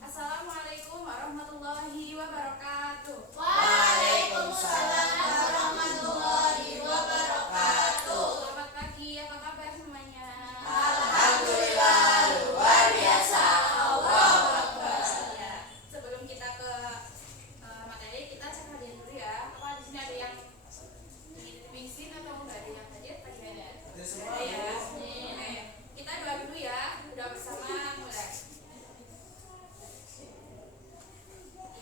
Assalamualaikum warahmatullahi wabarakatuh. Waalaikumsalam warahmatullahi wabarakatuh. Selamat pagi, apa kabar semuanya? Alhamdulillah, luar biasa. Allahu Akbar. Ya, sebelum kita ke materi, kita cek hadiah dulu ya. Apa di sini ada yang mixin atau enggak ada yang hadir? Ada ya. Oke, kita doa dulu ya. Doa bersama mulai.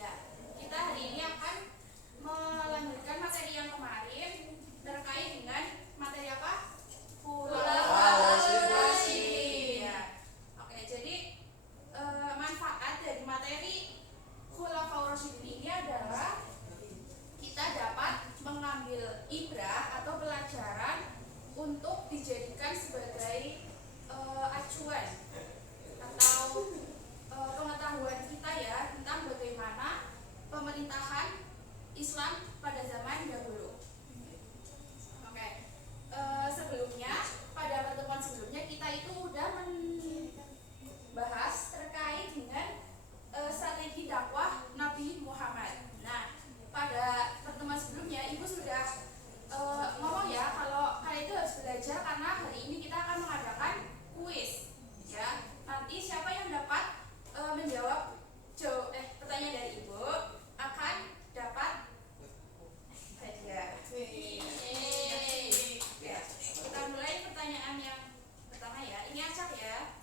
Ya, kita hari ini akan melanjutkan materi yang kemarin terkait dengan materi apa? Khulafaur Rasyidin. Ya. Oke, jadi manfaat dari materi Khulafaur Rasyidin ini adalah kita dapat mengambil ibrah atau pelajaran untuk dijadikan sebagai acuan atau pengetahuan kita ya tentang bagaimana pemerintahan Islam pada zaman dahulu. Oke, sebelumnya pada pertemuan sebelumnya kita itu udah membahas terkait dengan strategi dakwah Nabi Muhammad. Nah, pada pertemuan sebelumnya Ibu sudah ngomong ya kalau kalian itu harus belajar karena hari ini kita akan mengadakan kuis ya. Nanti siapa yang dapat menjawab pertanyaan dari Ibu akan dapat hadiah. Ya, kita mulai pertanyaan yang pertama ya. Ini acak ya.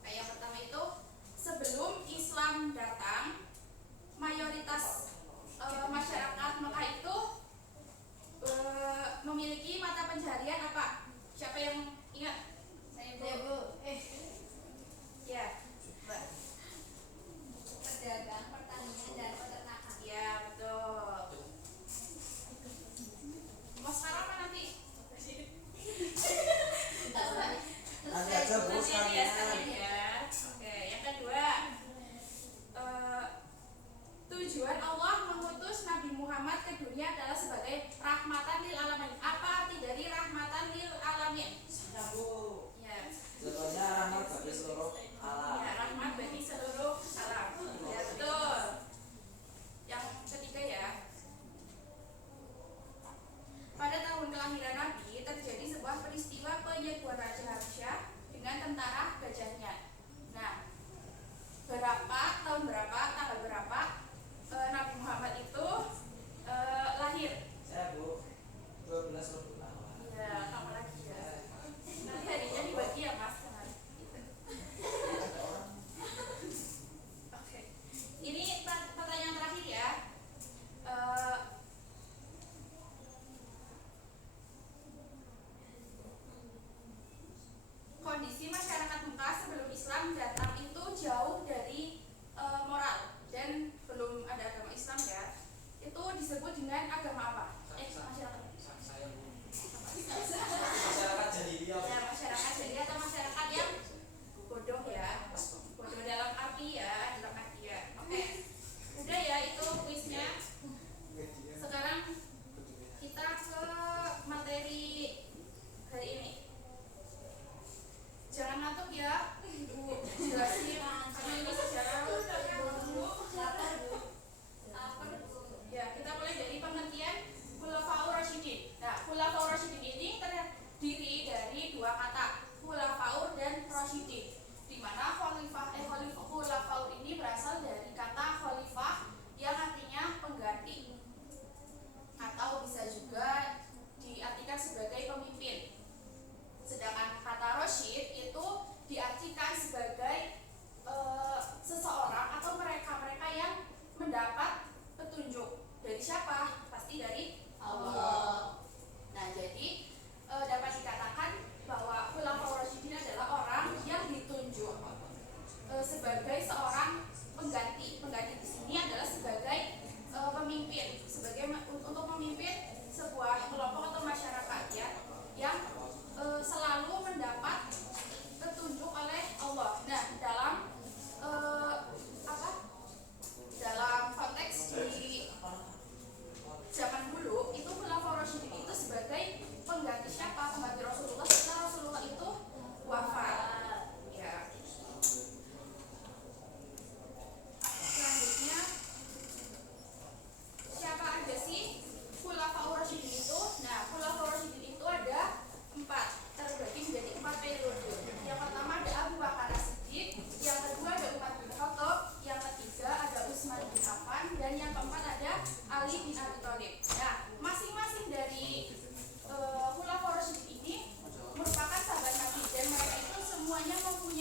Oke, yang pertama itu sebelum Islam datang, mayoritas masyarakat Mekah itu memiliki mata pencaharian apa? Siapa yang ingat? Saya Bu. Ya, Mbak. Pedagang, pertanian, dan peternakan. Ya, betul. Mau sekarang apa nanti? Nanti aja Bu Nanti ya, sekalian. sekalian ya. Oke, yang kedua, tujuan Allah mengutus Nabi Muhammad ke dunia adalah sebagai rahmatan lil alamin. Apa arti dari rahmatan lil alamin? Ya Bu. Ya, Contohnya rahmat bagi seluruh alam. ya, rahmat bagi seluruh alam. Ya, betul. Yang ketiga ya. Pada tahun kelahiran Nabi terjadi sebuah peristiwa penyerbuan Raja Habsyah dengan tentara gajahnya. Nah, tahun berapa, tanggal berapa Nabi Muhammad itu lahir? Saya Bu 12 Rabiul Awal. Ya, kamu lagi ya. Nanti harinya dibagi ya Mas. Oke. Ini pertanyaan terakhir ya. Kondisi masyarakat Mekah sebelum Islam datang itu jauh dari moral dan belum ada agama Islam ya. Itu disebut dengan agama apa? Masyarakat. Saya Bu. Masyarakat jahiliyah. Ya, masyarakat jadi atau masyarakat yang bodoh ya. Bodoh dalam arti ya, dalam artian. Oke. Udah ya itu kuisnya. Sekarang kita ke materi hari ini. Jangan ngantuk ya, Bu. Jelasin karena ini sejarah. Ya, kita mulai dari pengertian Khulafaur Rasyidin. Nah, Khulafaur Rasyidin ini terdiri dari dua kata, Khulafaur dan Rasyidin. Di mana Khulafaur ini berasal dari kata khalifah yang artinya pengganti atau bisa juga diartikan sebagai pemimpin. Sedangkan kata Rasyid itu diartikan sebagai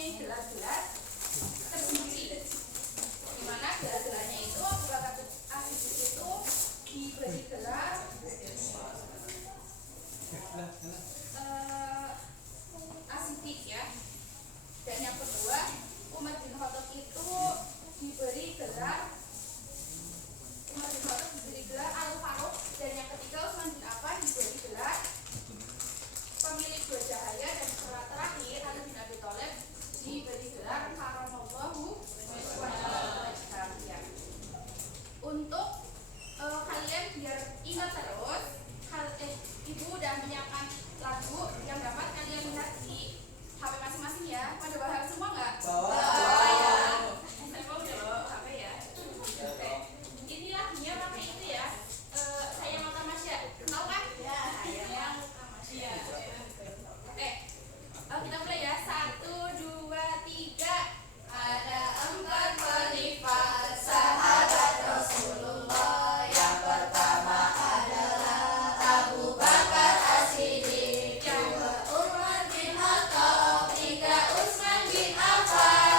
mempunyai gelar-gelar tersendiri. Di mana gelar-gelarnya itu Abu Bakar As-Siddiq itu diberi gelar As-Siddiq ya. Dan yang kedua, Umar bin Khattab itu diberi gelar Al-Faruq, dan yang ketiga Utsman bin Affan diberi gelar pemilik dua cahaya, dan setelah terakhir Ali bin Abi Thalib diberi gelar Karamallahu wajhahu ya. Untuk kalian biar ingat terus ibu udah menyiapkan lagu yang dapat kalian lihat di HP masing-masing ya. Pada bawa HP semua nggak? Bawa. Saya udah bawa HP ya. Oke. Ini lagunya pakai itu ya. Saya Mata Masya. Tahu kan? Ya, saya Mata Masya. Oke. Kita mulai ya. 1, 2, 3. Ada 4 khalifah sahabat Rasulullah. Yang pertama adalah Abu Bakar As-Siddiq, kedua Umar bin Khattab, tiga Utsman bin Affan,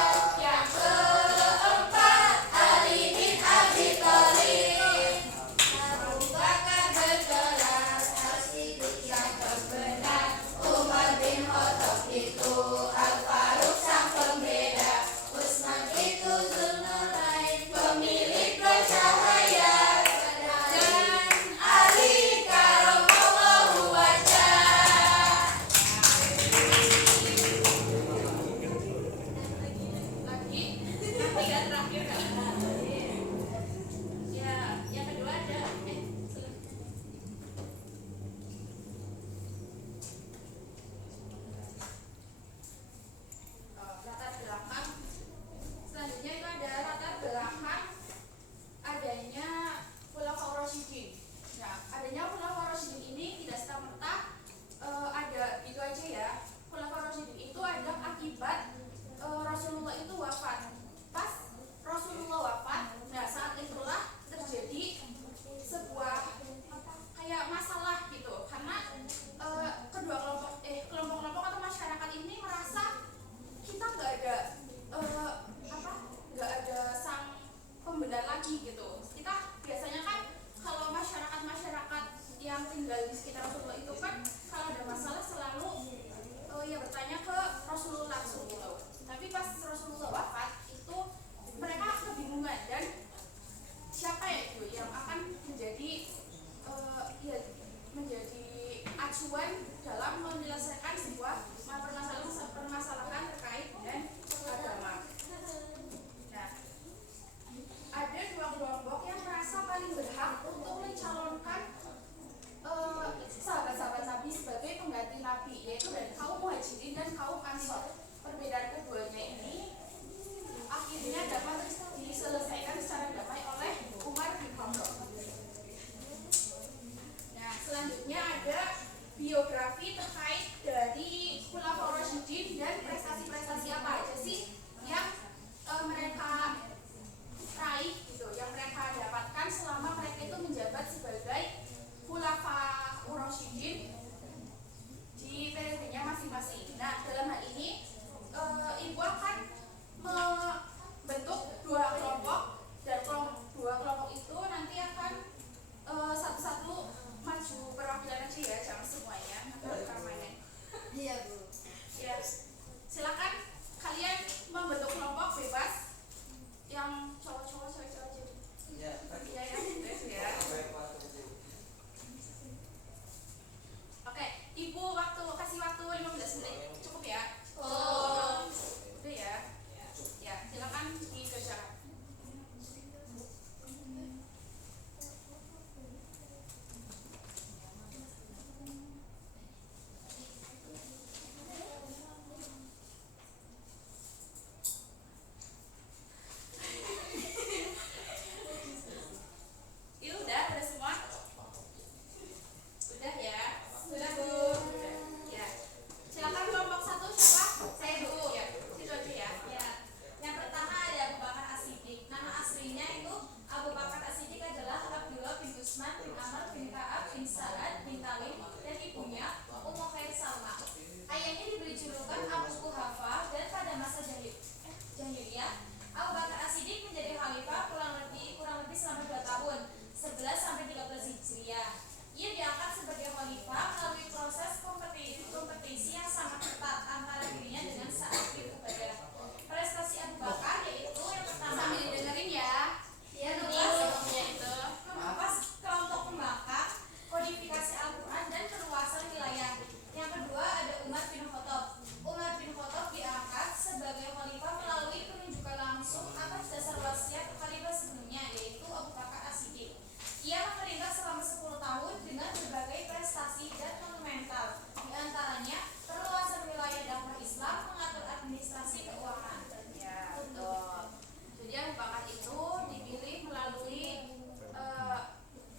termasuk atas dasar wasiat khalifah sebelumnya, yaitu Abu Bakar As-Siddiq. Ia memerintah selama 10 tahun dengan berbagai prestasi dan monumental, di antaranya perluasan wilayah dakwah Islam, mengatur administrasi keuangan. Ya, betul. Jadi Abu Bakar itu dipilih melalui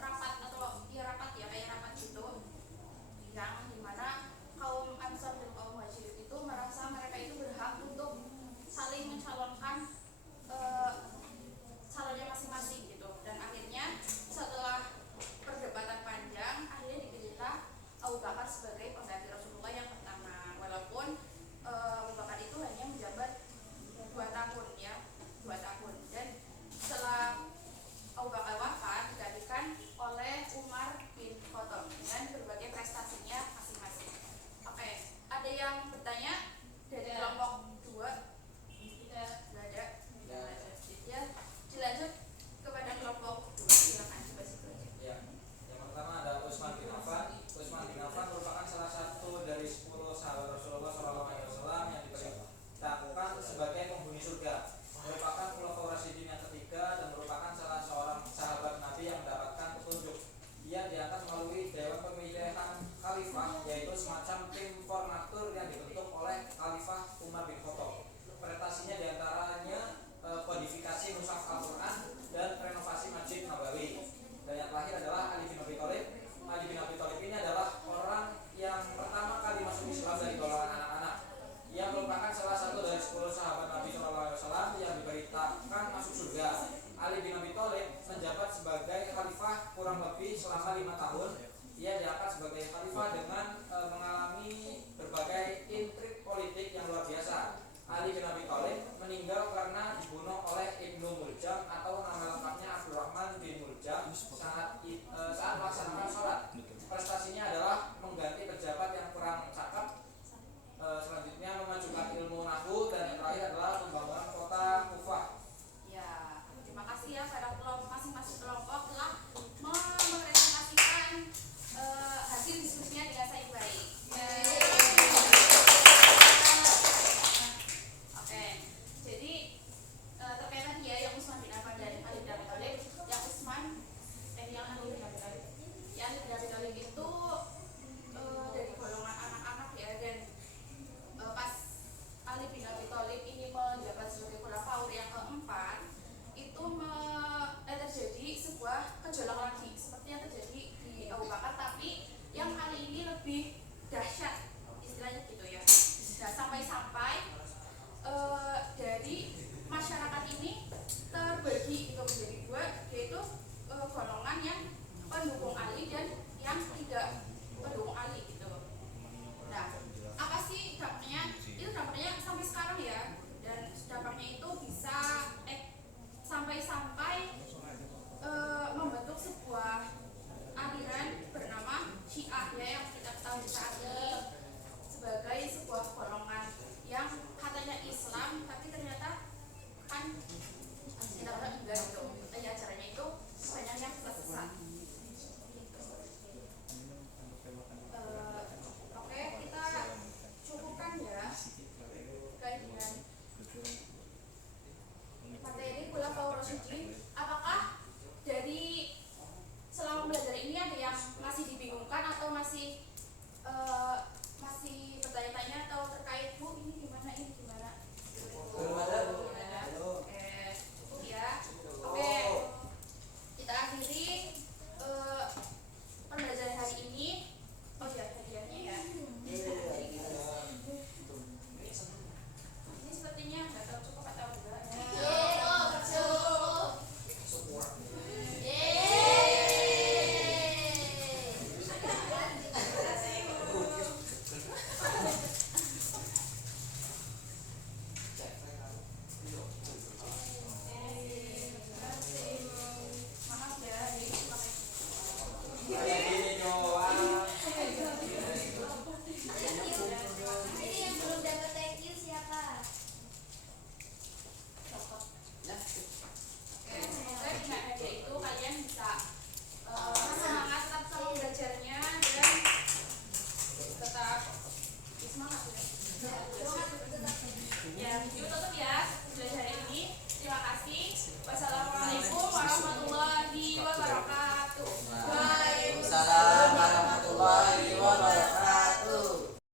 rapat atau ya rapat ya kayak rapat gitu, yang dimana kaum Ansar dan kaum Muhajirin itu merasa mereka itu berhak untuk saling mencalonkan calonnya masing-masing gitu. Dan akhirnya setelah perdebatan panjang, akhirnya dipilihlah Abu Bakar sebagai pengganti Rasulullah yang pertama. Walaupun Abu Bakar itu hanya menjabat 2 tahun ya, 2 tahun. Dan setelah Abu Bakar wafat digantikan oleh Umar bin Khattab dengan berbagai prestasinya masing-masing. Oke, ada yang bertanya dari kelompok 2? Tidak ada. Ya, dilanjut kepada kelompok 2. Silakan coba situ aja. Ya. Yang pertama ada Utsman bin Affan. Utsman bin Affan merupakan salah satu dari 10 sahabat Rasulullah SAW yang diperintahkan sebagai penghuni surga. Merupakan khulafaur rasyidin yang ketiga dan merupakan salah seorang sahabat Nabi yang mendapatkan petunjuk. Ia diangkat melalui dewan pemilihan khalifah, yaitu semacam tim formatur yang dibentuk oleh Khalifah Umar bin Khattab. Prestasinya diantaranya kodifikasi mushaf Al-Quran dan renovasi Masjid Nabawi. Dan yang terakhir adalah Ali bin Abi Thalib. Ali bin Abi Thalib ini adalah orang yang pertama kali masuk Islam dari golongan anak-anak. Ia merupakan salah satu dari 10 sahabat Nabi SAW yang diberitakan masuk surga. Ali bin Abi Thalib menjabat sebagai khalifah kurang lebih selama 5 tahun. Ia diangkat sebagai khalifah dengan mengalami berbagai intrik politik yang luar biasa. Ali bin Abi Thalib meninggal karena dibunuh oleh Ibnu Muljam atau nama lengkapnya Abdurrahman bin Muljam saat melaksanakan sholat. Prestasinya adalah mengganti pejabat yang kurang cakap. Selanjutnya memajukan ilmu nahwu, dan yang terakhir adalah pembangunan kota Kufah. Ya, terima kasih ya pada kelompok masing-masing kelompok telah mempresentasikan hasil diskusinya dengan sangat baik. Oke, jadi terkait tadi ya yang Utsman bin Affan dan Ali bin Abi Thalib, yang Ali bin Abi Thalib, yang Ali bin Abi Thalib itu dari golongan anak-anak ya, dan pas Ali bin Abi Thalib ini menjabat sebagai khulafaur yang keempat, itu terjadi sebuah gejolak lagi seperti yang terjadi di Abu Bakar, tapi yang kali ini lebih dahsyat istilahnya gitu ya. Nah, sampai-sampai dari masyarakat ini terbagi gitu menjadi 2, yaitu golongan yang pendukung Ali dan yang tidak pendukung Ali gitu. Nah, apa sih dampaknya? Itu dampaknya sampai sekarang ya, dan dampaknya itu bisa sampai-sampai membentuk sebuah aliran bernama Syiah ya, yang kita ketahui saat ini sebagai sebuah golongan yang katanya Islam tapi ternyata kan tidak enggak gitu. Acaranya itu banyak yang sesat. Oke, kita cukupkan ya terkait dengan materi Khulafaur Rasyidin. Apakah dari selama belajar ini ada yang masih dibingungkan atau masih bertanya-tanya atau terkait Bu ini gimana Belum ada, Bu. Oke, cukup ya. Oke, kita akhiri pembelajaran hari ini. Oh ya, hadiahnya ya. Ini sepertinya nggak tahu cukup atau enggak. Maaf ya, ini pakai Ini doang. Ini yang belum dapat thank you siapa? Oke, semoga dengan hadiah itu kalian bisa semangat tetap sama belajarnya dan tetap semangat ya. Ya, video tutup ya belajar ini. Wassalamualaikum warahmatullahi wabarakatuh. Waalaikumsalam warahmatullahi